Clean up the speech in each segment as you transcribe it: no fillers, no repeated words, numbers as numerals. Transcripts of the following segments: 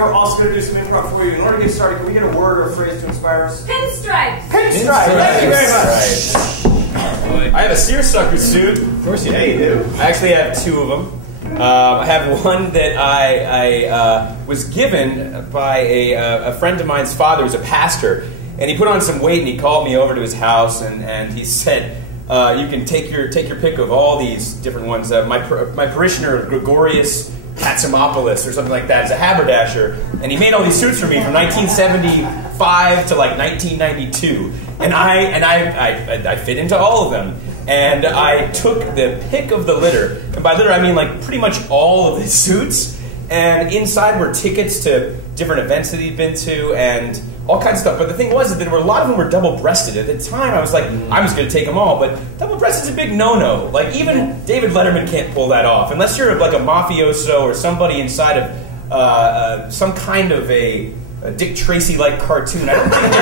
we're also going to do some improv for you. In order to get started, can we get a word or a phrase to inspire us? Pinstripe. Pinstripe. Thank you very much. I have a seersucker suit. Of course you do. Yeah, you do. I actually have two of them. I have one that I was given by a friend of mine's father who's a pastor, and he put on some weight and he called me over to his house and he said, you can take your pick of all these different ones. My parishioner, Gregorius Katsimopoulos or something like that, is a haberdasher, and he made all these suits for me from 1975 to like 1992, and I fit into all of them. And I took the pick of the litter, and by litter I mean like pretty much all of the suits, and inside were tickets to different events that he'd been to and all kinds of stuff. But the thing was that there were a lot of them were double-breasted. At the time I was like, I'm just going to take them all, but double-breasted is a big no-no. Like even David Letterman can't pull that off, unless you're like a mafioso or somebody inside of some kind of a Dick Tracy-like cartoon. I don't think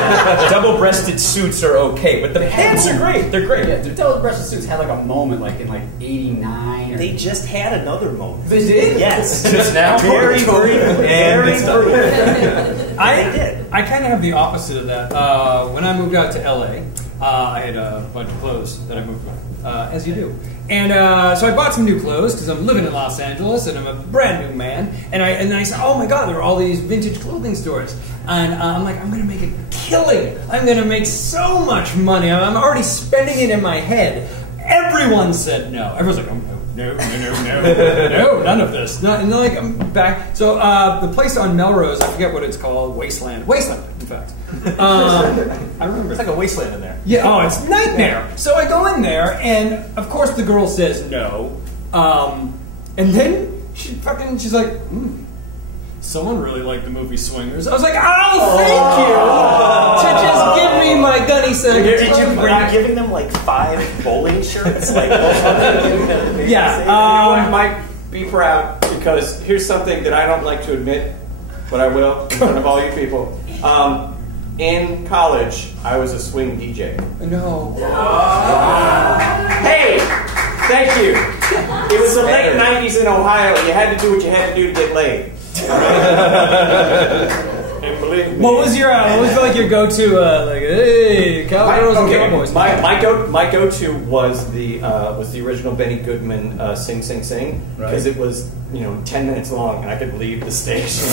double-breasted suits are okay, but the pants are great. They're great. Yeah, the double-breasted suits had like a moment, like in like '89. They just had another moment. They did? Yes. Just now? Very brief. I kind of have the opposite of that. When I moved out to LA, I had a bunch of clothes that I moved with, as you do. And so I bought some new clothes because I'm living in Los Angeles and I'm a brand new man. And then I said, oh my God, there are all these vintage clothing stores. And I'm like, I'm going to make a killing. I'm going to make so much money. I'm already spending it in my head. Everyone said no. Everyone's like, oh, no, none of this. No, and then like I'm back. So the place on Melrose, I forget what it's called, Wasteland, in fact. I remember. It's like a wasteland in there. Yeah. Oh, it's a nightmare. So I go in there, and of course the girl says no. And then she's like, someone really liked the movie Swingers. I was like, oh, thank you to just give me my gunny sack. Were you giving them like 5 bowling shirts? Like, yeah. You know what? I might be proud because here's something that I don't like to admit, but I will in front of all you people. In college, I was a swing DJ. No. Hey, thank you. It was the late 90s in Ohio. You had to do what you had to do to get laid. And believe me. What was like your go-to like hey cowgirls and cowboys? My go-to was the original Benny Goodman Sing Sing Sing, because it was 10 minutes long and I could leave the station.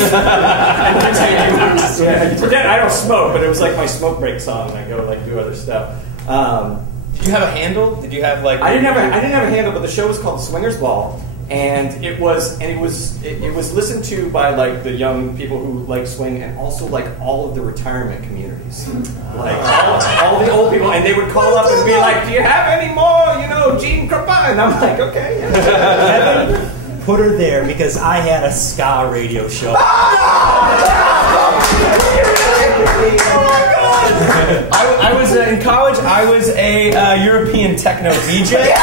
Pretend I don't smoke, but it was like my smoke break song and I go like do other stuff. Did you have a handle? Did you have like? I didn't have a handle, but the show was called Swingers Ball. And it was listened to by like the young people who like swing, and also like all of the retirement communities, like all the old people, and they would call up and be like, "Do you have any more, Gene Krupa?" And I'm like, "Okay." Evan, put her there because I had a ska radio show. Oh my God! I was in college. I was a European techno DJ.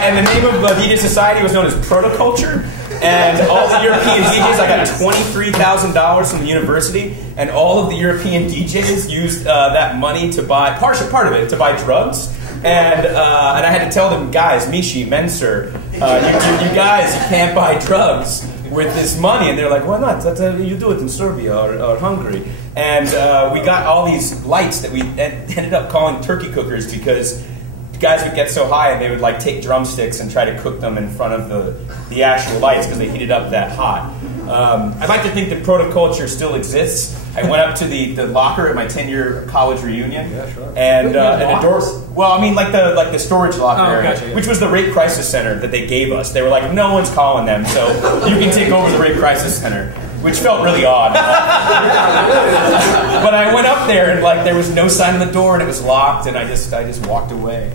And the name of the DJ society was known as Protoculture. And all the European DJs, I got $23,000 from the university, and all of the European DJs used that money to buy part of it to buy drugs. And I had to tell them, guys, Mishi, Menser, you guys, you can't buy drugs with this money. And they're like, why not? You do it in Serbia or Hungary. And we got all these lights that we ended up calling turkey cookers because guys would get so high and they would like take drumsticks and try to cook them in front of the actual lights because they heated up that hot. I'd like to think that protoculture still exists. I went up to the locker at my 10-year college reunion. Yeah, sure. And a door. Well, I mean like the storage locker area, gotcha, yeah. which was the rape crisis center that they gave us. They were like, no one's calling them, so you can take over the rape crisis center. Which felt really odd. But I went up there and like there was no sign on the door and it was locked and I just walked away.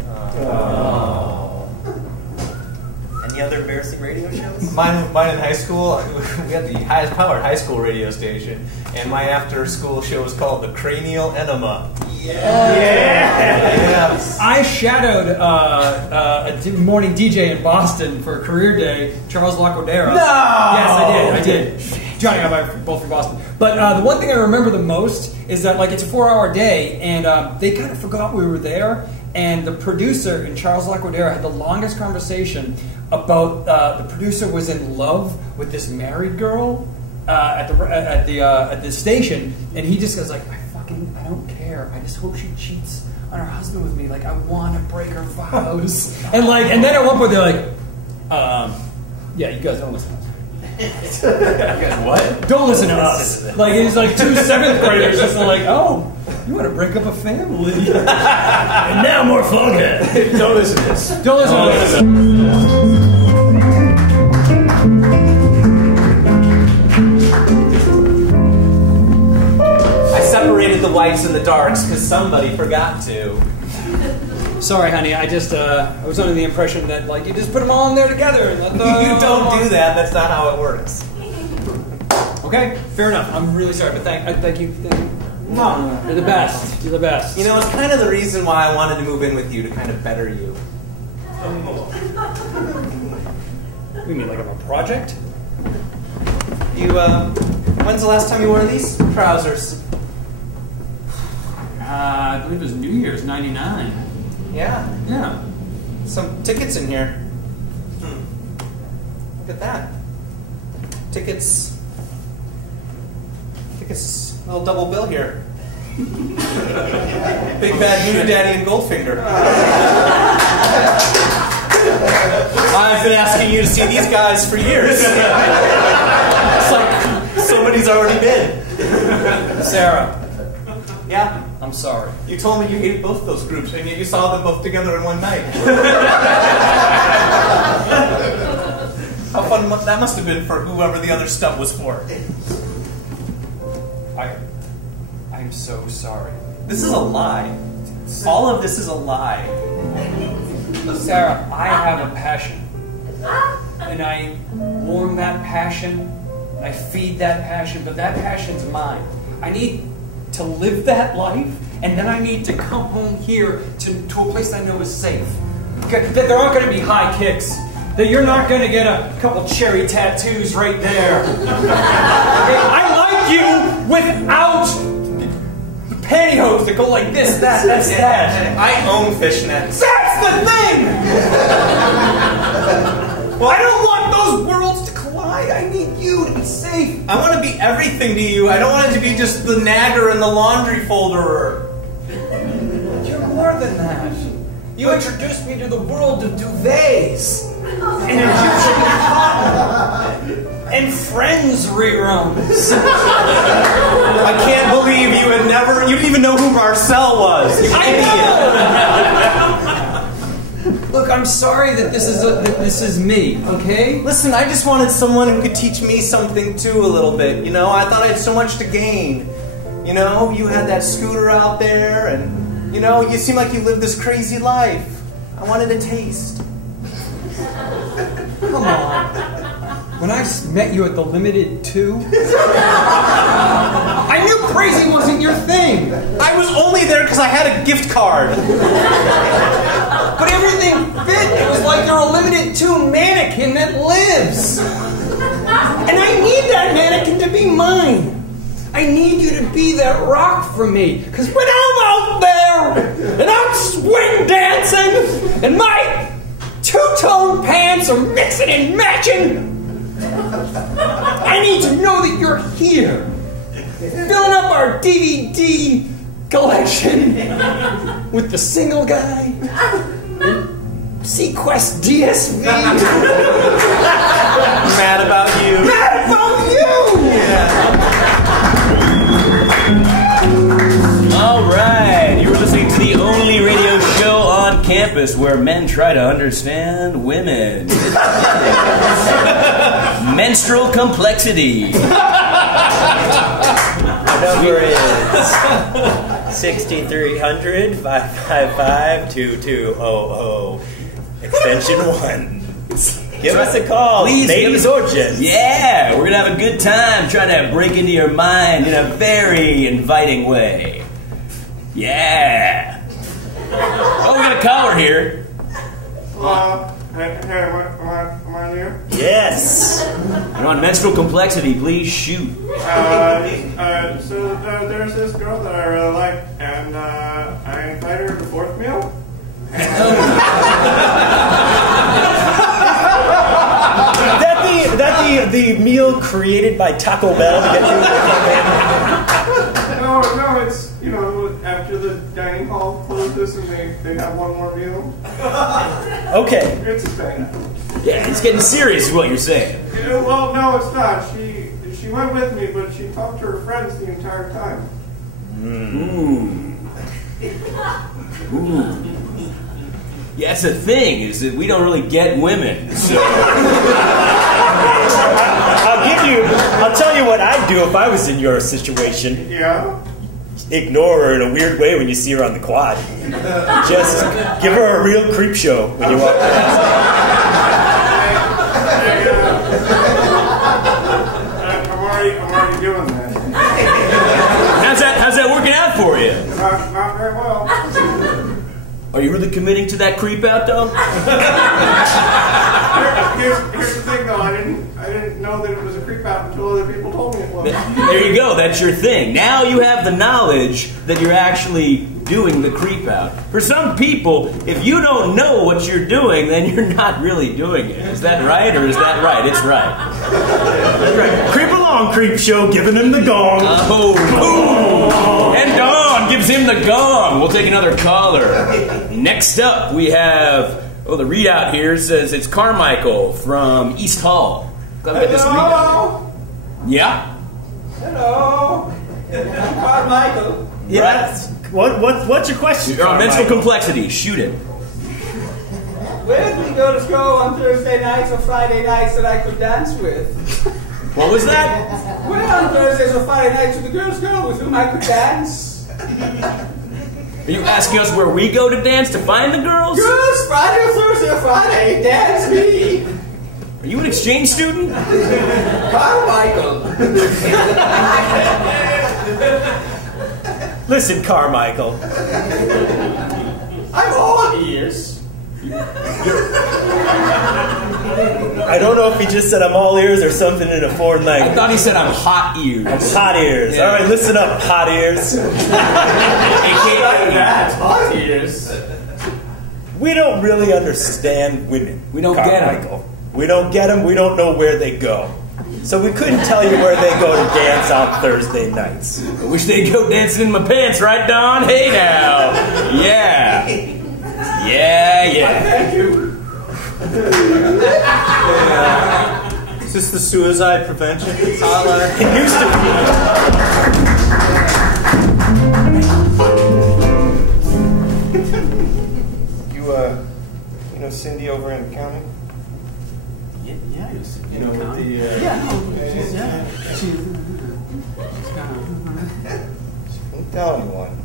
Any other embarrassing radio shows? Mine in high school, we had the highest powered high school radio station, and my after school show was called The Cranial Enema. Yeah. I shadowed a morning DJ in Boston for a career day, Charles Lacodera. No! Yes, I did. Johnny and I both from Boston. But the one thing I remember the most is that like it's a 4-hour day, and they kind of forgot we were there. And the producer and Charles Lacodera had the longest conversation about the producer was in love with this married girl. at the station, and he just goes like, I don't care. I just hope she cheats on her husband with me. Like, I want to break her vows. and then at one point they're like, yeah, you guys don't listen to us. You guys what? Don't listen to us. Like, it's like 2 7th graders just like, oh, you want to break up a family. And now more fun. Don't listen to this. Don't listen to this. I separated the whites and the darks because somebody forgot to. Sorry, honey. I was under the impression that like you just put them all in there together. And let the, You don't do that. That's not how it works. Okay, fair enough. I'm really sorry, but thank you. No. You're the best. You're the best. You know, it's kind of the reason why I wanted to move in with you, to kind of better you. What do you mean, like I'm a project? When's the last time you wore these trousers? I believe it was New Year's '99. Yeah. Yeah. Some tickets in here. Look at that. Tickets. Little double bill here. Big Bad Voodoo Daddy and Goldfinger. I've been asking you to see these guys for years. It's like somebody's already been. Sarah. Yeah. I'm sorry. You told me you hated both those groups, and yet you saw them both together in one night. How fun that must have been for whoever the other stub was for. I'm so sorry. This is a lie. All of this is a lie. Sarah, I have a passion. And I warm that passion. I feed that passion, but that passion's mine. I need to live that life, and then I need to come home here to a place I know is safe. Okay, that there aren't going to be high kicks. That you're not going to get a couple cherry tattoos right there. Okay, I like you without the pantyhose that go like this, that's that. I own fishnets. That's the thing! Well, I don't want those worlds to collide. I need you to be safe. I want to be everything to you. I don't want it to be just the nagger and the laundry folderer. You're more than that. You introduced me to the world of duvets and Egyptian cotton and Friends reruns. I can't believe you didn't even know who Marcel was. You idiot. Look, I'm sorry that this is me, okay? Listen, I just wanted someone who could teach me something too a little bit, you know? I thought I had so much to gain. You know, you had that scooter out there, and, you know, you seem like you lived this crazy life. I wanted a taste. Come on. When I met you at the Limited 2, I knew crazy wasn't your thing. I was only there because I had a gift card. But everything fit. It was like you're a Limited 2 mannequin that lives. And I need that mannequin to be mine. I need you to be that rock for me. Because when I'm out there, and I'm swing dancing, and my two-tone pants are mixing and matching, I need to know that you're here. Filling up our DVD collection with the single guy, Sequest DSV. Mad about you. Mad about you! Yeah. All right, you're listening to the only radio show on campus where men try to understand women. Menstrual complexity. Number is 6300-555-2200, extension 1. Give us a call, Please ladies or gents. Yeah, we're going to have a good time trying to break into your mind in a very inviting way. Yeah. Oh, we got a caller here. Hey, am I here? Yes. You're on menstrual complexity. Please shoot. So there's this girl that I really like, and I invited her to fourth meal. That the meal created by Taco Bell to get you to come No, it's, after the dining hall closes and they have one more meal. in? Okay. It's a thing. Yeah, it's getting serious, is what you're saying. Well, no, it's not. She went with me, but she talked to her friends the entire time. Ooh. Yeah, that's the thing, is that we don't really get women. So. I'll tell you what I'd do if I was in your situation. Yeah? Ignore her in a weird way when you see her on the quad. Just give her a real creep show when you walk past. I'm already doing that. How's that working out for you? Not very well. Are you really committing to that creep out, though? Here's the thing, though. I didn't know that it was a creep out until other people told me it was. There you go. That's your thing. Now you have the knowledge that you're actually doing the creep out. For some people, if you don't know what you're doing, then you're not really doing it. Is that right, or is that right? It's right. Creep along, creep show, giving him the gong. Oh, boom! And Dawn gives him the gong. We'll take another caller. Next up, we have, the readout here says it's Carmichael from East Hall. Glad we got this readout. Yeah? Hello. I'm Carmichael. Yeah. What's your question? You're on mental complexity. Shoot it. Where did we go to school on Thursday nights or Friday nights that I could dance with? What was that? Where on Thursdays or Friday nights would the girls go with whom I could dance? Are you asking us where we go to dance to find the girls? Girls, Friday or Thursday or Friday, dance me. Are you an exchange student? Carmichael. Listen, Carmichael. I'm all ears. I don't know if he just said I'm all ears or something in a foreign I language. thought he said I'm hot ears. Hot ears. Yeah. All right, listen up, hot ears. Hot ears. We don't really understand women. We don't get 'em. Carmichael. We don't get them. We don't know where they go. So we couldn't tell you where they go to dance on Thursday nights. I wish they'd go dancing in my pants, right, Don? Hey, now. Yeah. Yeah. Thank you. Is this the suicide prevention hotline? It used to You know Cindy over in the county? Yeah, you see. You know, with the Don't tell anyone.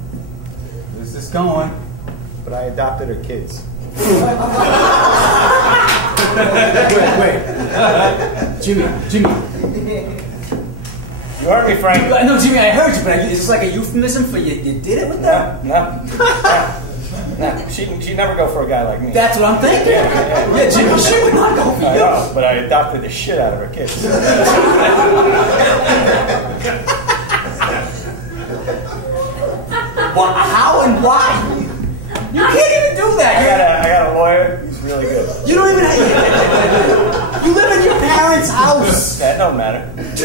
Where's this going? But I adopted her kids. Wait. Jimmy. You heard me, Frank. No, Jimmy, I heard you, but is this like a euphemism for you did it with that? No. She'd never go for a guy like me. That's what I'm thinking. Yeah, Jimmy, she would not go for I you. know, but I adopted the shit out of her kids. Well, how and why? You can't even do that. I got a lawyer. He's really good. You don't even have... You live in your parents' house. That don't matter. You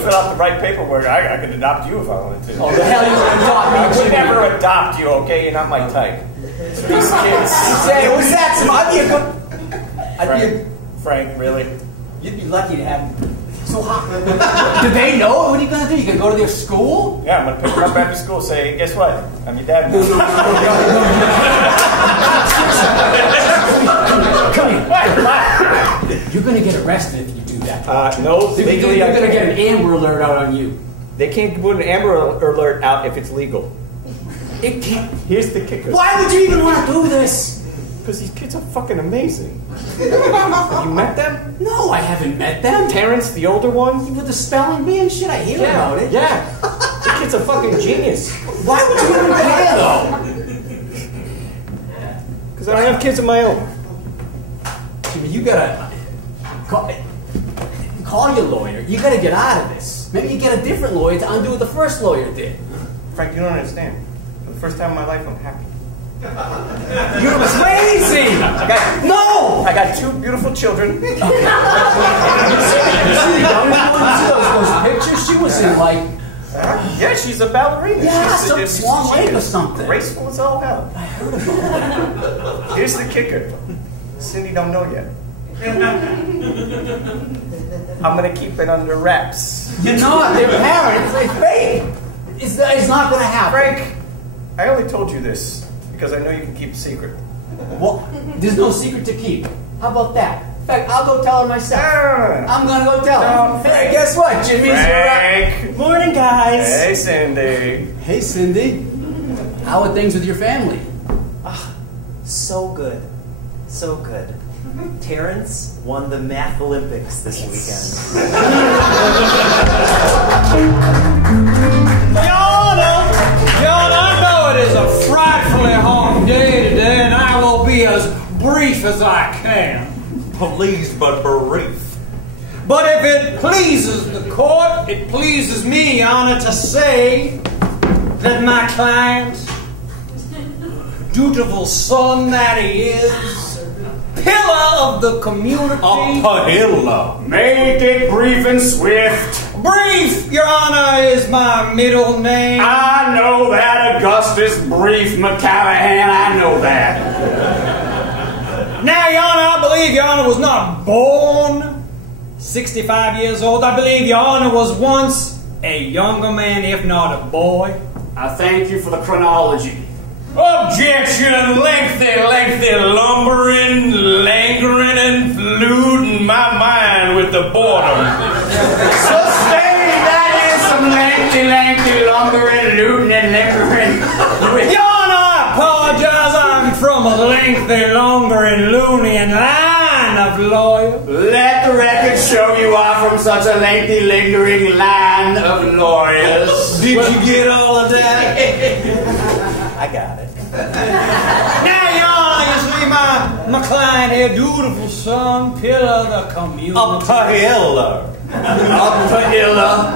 fill out the right paperwork. I could adopt you if I wanted to. Oh, the hell you would adopt me, I would Jimmy. never adopt you, okay? You're not my type. These kids. Say, who's that? I'd be a good... Frank, really? You'd be lucky to have... So hot. Do they know? What are you going to do? You going to go to their school? Yeah, I'm going to pick her up after school. Say, hey, guess what? I'm your dad now. Come here. You're going to get arrested if you do that. No, legally You're I going to get can't. an Amber Alert out on you. They can't put an Amber Alert out if it's legal. It can't. Here's the kicker. Why would you even want to do this? Because these kids are fucking amazing. Have you met them? No, I haven't met them. Terrence, the older one? With the spelling bee and shit, I hear about it. Yeah. The kid's a fucking genius. Why would you even care, though? Because I don't have kids of my own. Jimmy, you gotta call your lawyer. You gotta get out of this. Maybe you get a different lawyer to undo what the first lawyer did. Frank, you don't understand. For the first time in my life, I'm happy. You're lazy! I got 2 beautiful children. See those pictures? She was in like... Yeah, she's a ballerina. Yeah, she's some swan lake or something. Graceful as all hell. Here's the kicker. Cindy don't know yet. I'm gonna keep it under wraps. You're not. They're parents. It's fake. It's not gonna happen. Frank, I only told you this because I know you can keep a secret. Well, there's no secret to keep. How about that? In fact, I'll go tell her myself. I'm gonna go tell her. Hey, guess what? Jimmy's Frank. Morning, guys. Hey, Cindy. Hey, Cindy. How are things with your family? So good. So good. Terrence won the Math Olympics this weekend. Yana, I know it is a frightfully hot day today, and I will be as brief as I can. Pleased but brief. But if it pleases the court, it pleases me, Your Honor, to say that my client, dutiful son that he is, pillar of the community. Pillar. Make it brief and swift. Brief, Your Honor, is my middle name. I know that, Augustus Brief McCallahan. I know that. Now, Your Honor, I believe Your Honor was not born 65 years old. I believe Your Honor was once a younger man, if not a boy. I thank you for the chronology. Objection! Lengthy, lumbering, lingering, and fluting my mind with the boredom. Sustained, that is some lengthy, lumbering, looting, and lingering. Your Honor, I apologize. I'm from a lengthy, lingering, loony line of lawyers. Let the record show you are from such a lengthy, lingering line of lawyers. Did you get all of that? I got it. Now, Your Honor, you see my client here, dutiful son, pillar of the community. Pillar.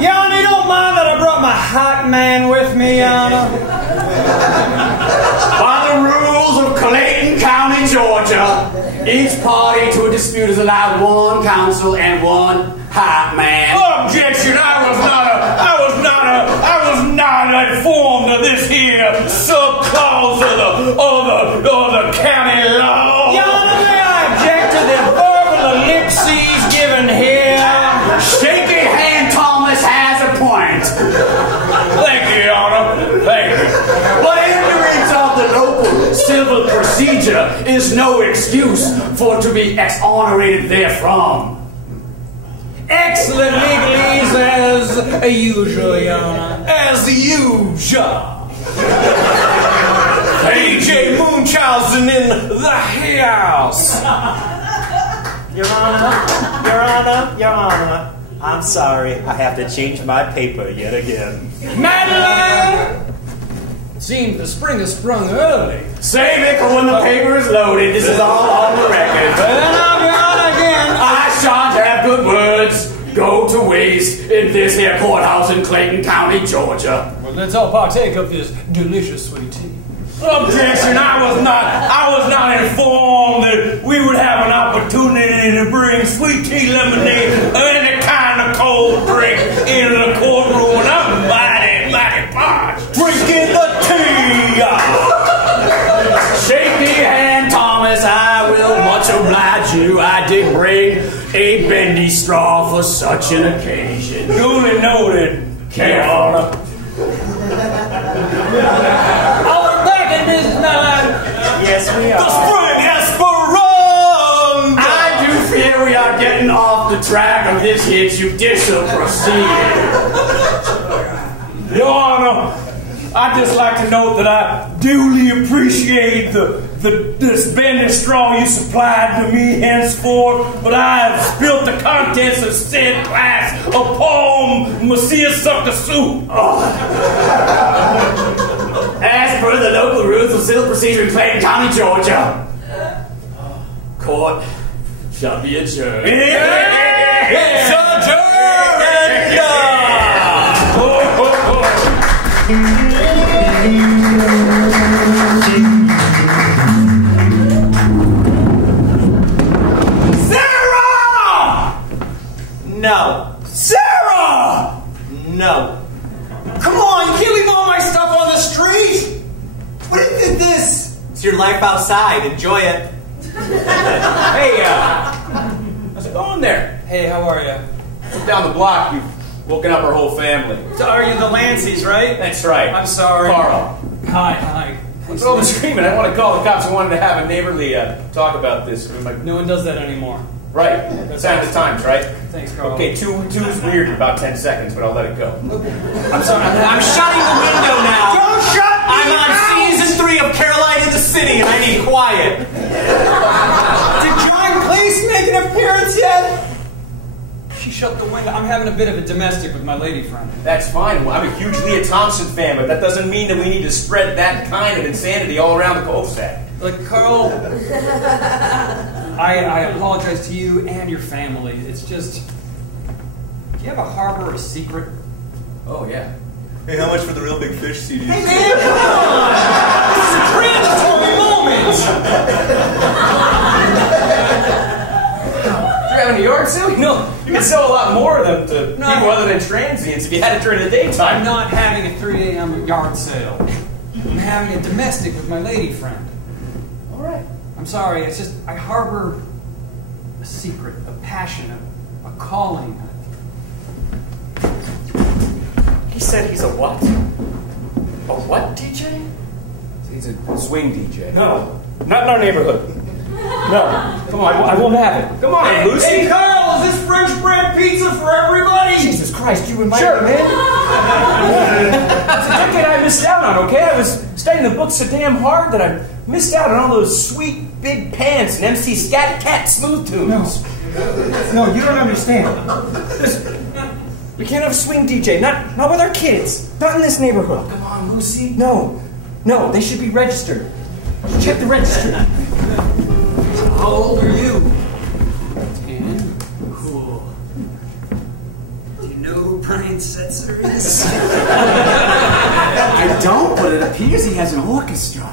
Your Honor, you don't mind that I brought my hot man with me, Your Honor? By the rules of Clayton County, Georgia, each party to a dispute is allowed 1 counsel and 1 hot man. Objection! I was not informed of this here subclause of the county law. Your Honor, may I object to the verbal ellipses given here? Shaky hand Thomas has a point. Thank you, Your Honor. Thank you. But ignorance of the local civil procedure is no excuse for to be exonerated therefrom. Excellent legalese as usual, Your Honor. As usual. AJ Munchausen in the house. Your Honor. I'm sorry. I have to change my paper yet again. Madeline! It seems the spring has sprung early. Save it for when the paper is loaded. This is all on the record. Then I'll be on again. I shan't have good words go to waste in this here courthouse in Clayton County, Georgia. Well, let's all partake of this delicious sweet tea. Objection! I was not informed that we would have an opportunity to bring sweet tea, lemonade, or any kind of cold drink into the courtroom, and I'm mighty parched. Drinking the tea! Shaky hand, Thomas, I will much oblige you. I did bring a bendy straw for such an occasion. Duly noted, Carol. Yes, we are. The spring has sprung! I do fear we are getting off the track of this here judicial proceeding. Your Honor, I'd just like to note that I duly appreciate this bendy straw you supplied to me henceforth, but I have spilt the contents of said glass upon Monsieur Sucker Soup. As per the local rules of civil procedure in Clayton County, Georgia, court shall be adjourned. It's adjourned! It's your life outside. Enjoy it. Hey, how's it going there? Hey, how are you? Down the block, you've woken up our whole family. So are you the Lanceys, right? That's right. I'm sorry. Carl. Hi. What's all the screaming? I want to call the cops. I wanted to have a neighborly talk about this. No one does that anymore. Right. Sign of the times, right? Thanks, Carl. Okay, two is weird in about 10 seconds, but I'll let it go. I'm sorry. I'm shutting the window now. Don't shut me I'm on season 3 of Caroline in the City, and I need quiet. Did John Cleese make an appearance yet? She shut the window. I'm having a bit of a domestic with my lady friend. That's fine. Well, I'm a huge Leah Thompson fan, but that doesn't mean that we need to spread that kind of insanity all around the cul-de-sac. Like, Carl, I apologize to you and your family. It's just, do you have a harbor or a secret? Oh, yeah. Hey, how much for the real big fish CDs? Hey, man, come on! This is a transitory moment! Do you have any yard sale? You know, you can sell a lot more of them to people other than transients if you had it during the daytime. I'm not having a 3 a.m. yard sale. I'm having a domestic with my lady friend. All right. I'm sorry, it's just, I harbor a secret, a passion, a calling. He said he's a what? A what DJ? He's a swing DJ. No, not in our neighborhood. No, come on, I won't have it. Come on, Lucy. Hey, Carl, is this French bread pizza for everybody? Jesus Christ, you invited me, man. It's a decade I missed out on, okay? I was studying the book so damn hard that I missed out on all those sweet big pants and MC Scat Cat smooth tunes. No, you don't understand. We can't have a swing DJ, not with our kids. Not in this neighborhood. Come on, Lucy. No, they should be registered. Check the register. How old are you? 10. Cool. Do you know who Brian Setzer is? I don't, but it appears he has an orchestra.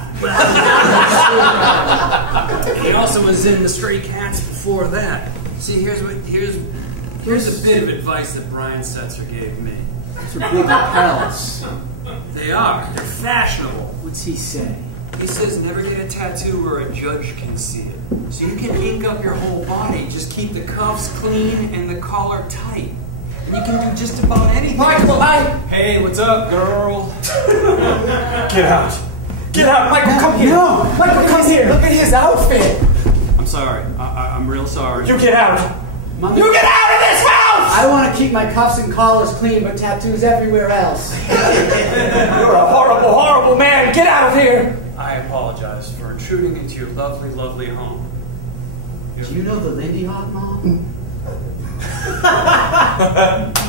He also was in the Stray Cats before that. See, here's a bit of advice that Brian Setzer gave me. Those are big lapels. They are. They're fashionable. What's he say? He says never get a tattoo where a judge can see it. So you can ink up your whole body. Just keep the cuffs clean and the collar tight. And you can do just about anything. Michael, Hey, what's up, girl? Get out. Get out. Michael, come here. No, Michael, come here. Look at his outfit. I'm sorry. I'm real sorry. You get out. Mom, You get out of this house! I want to keep my cuffs and collars clean, but tattoos everywhere else. You're a horrible, horrible man. Get out of here. I apologize for intruding into your lovely, lovely home. Do you know the Lindy Hop, Mom?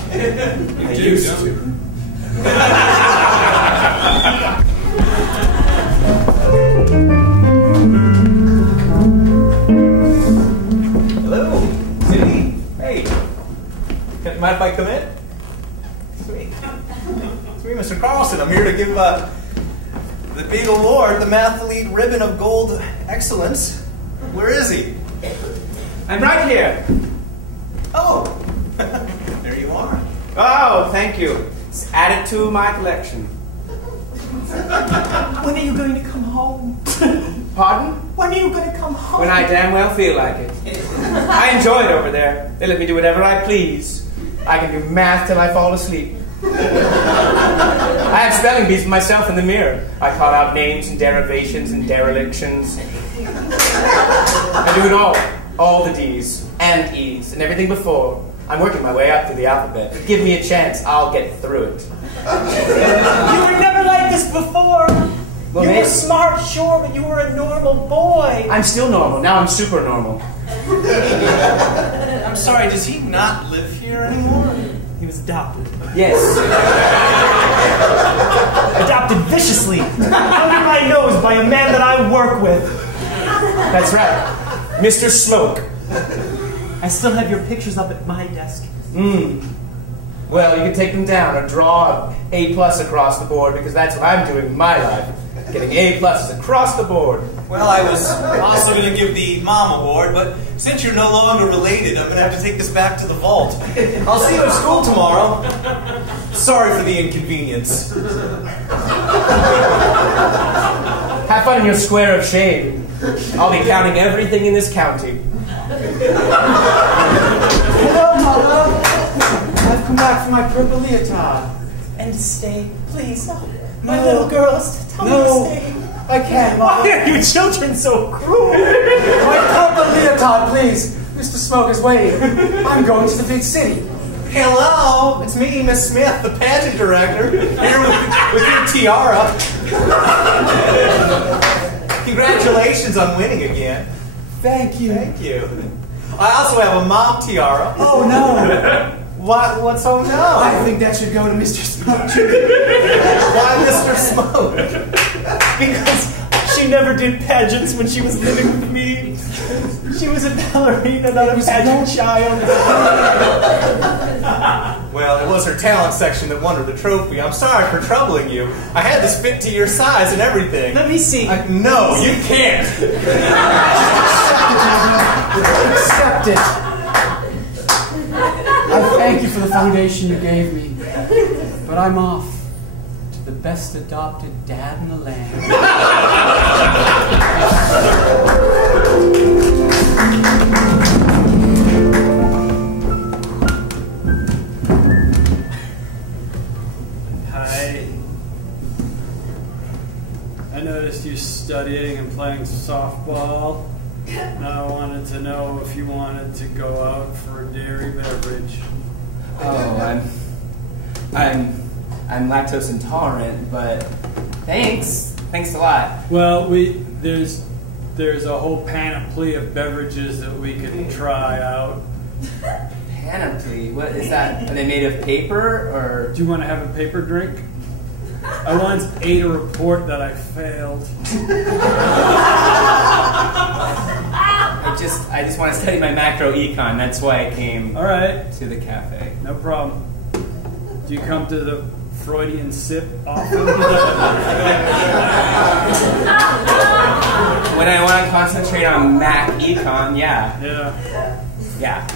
I used to. Hello. Cindy. Hey. Mind if I come in? Sweet. Sweet, Mr. Carlson. I'm here to give the big award, the Math Elite Ribbon of Gold Excellence. Where is he? I'm right here. Oh. There you are. Oh, thank you. It's added to my collection. When are you going to come home? Pardon? When are you going to come home? When I damn well feel like it. I enjoy it over there. They let me do whatever I please. I can do math till I fall asleep. I have spelling bees for myself in the mirror. I call out names and derivations and derelictions. I do it all the D's and E's and everything before. I'm working my way up through the alphabet. Give me a chance, I'll get through it. You were never like this before. Well, You maybe- were smart, sure, but you were a normal boy. I'm still normal. Now I'm super normal. I'm sorry, does he not live here anymore? He was adopted. Yes. Adopted viciously, under my nose by a man that I work with. That's right. Mr. Smoke. I still have your pictures up at my desk. Well, you can take them down or draw an A+ across the board because that's what I'm doing with my life. Getting A+ across the board. Well, I was also going to give the Mom Award, but since you're no longer related, I'm going to have to take this back to the vault. I'll see you at school tomorrow. Sorry for the inconvenience. Have fun out in your square of shame. I'll be counting everything in this county. Hello, Mother. I've come back for my purple leotard. And to stay, please. Oh, my little girls, tell me to stay. I can't, Mother. Why are you children so cruel? My purple leotard, please. Mr. Smoker's waiting. I'm going to the big city. Hello, it's me, Miss Smith, the pageant director, here with your tiara. Congratulations on winning again. Thank you. Thank you. I also have a mom tiara. Oh, no. What's oh no? I think that should go to Mr. Smoke. Why Mr. Smoke? Because she never did pageants when she was living with me. She was a ballerina, not a pageant child. Well, it was her talent section that won her the trophy. I'm sorry for troubling you. I had this fit to your size and everything. Let me see. No, you can't. Accept it. I thank you for the foundation you gave me. But I'm off to the best adopted dad in the land. Hi. I noticed you studying and playing softball. And I wanted to know if you wanted to go out for a dairy beverage. Oh, I'm lactose intolerant, but thanks a lot. Well, there's a whole panoply of beverages that we could try out. Panoply? What is that? Are they made of paper or? Do you want to have a paper drink? I once ate a report that I failed. I just want to study my macro econ. That's why I came. All right. To the cafe. No problem. Do you come to the Freudian sip often? When I want to concentrate on mac econ, yeah. Yeah. Yeah.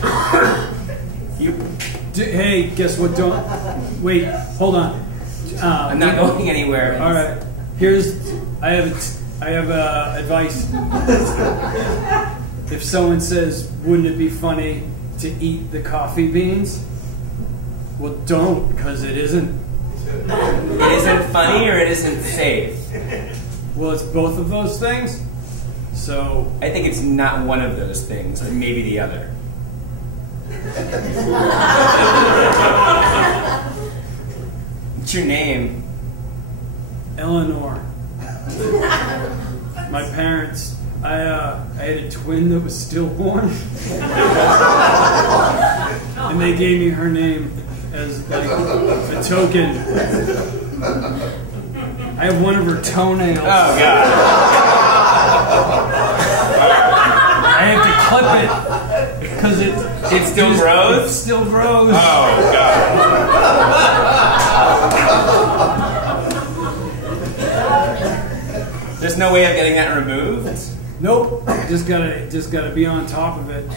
Hey, guess what? Don't wait. Hold on. I'm not going anywhere. All right. I have advice. If someone says, "Wouldn't it be funny to eat the coffee beans?" Well, don't, because it isn't. It isn't funny or it isn't safe. Well, it's both of those things. So I think it's not one of those things, or maybe the other. What's your name? Eleanor. My parents. I had a twin that was stillborn, and they gave me her name as like a token. I have one of her toenails. Oh God! I have to clip it because it still grows. It still grows. Oh God! There's no way of getting that removed. Nope. Just gotta be on top of it. It's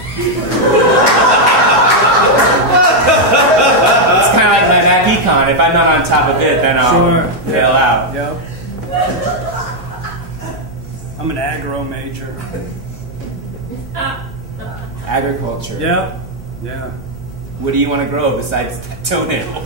kind of like my Mac Econ. If I'm not on top of it, then I'll fail out. Yep. I'm an agro major. Agriculture. Yep. Yeah. What do you want to grow besides that toenail?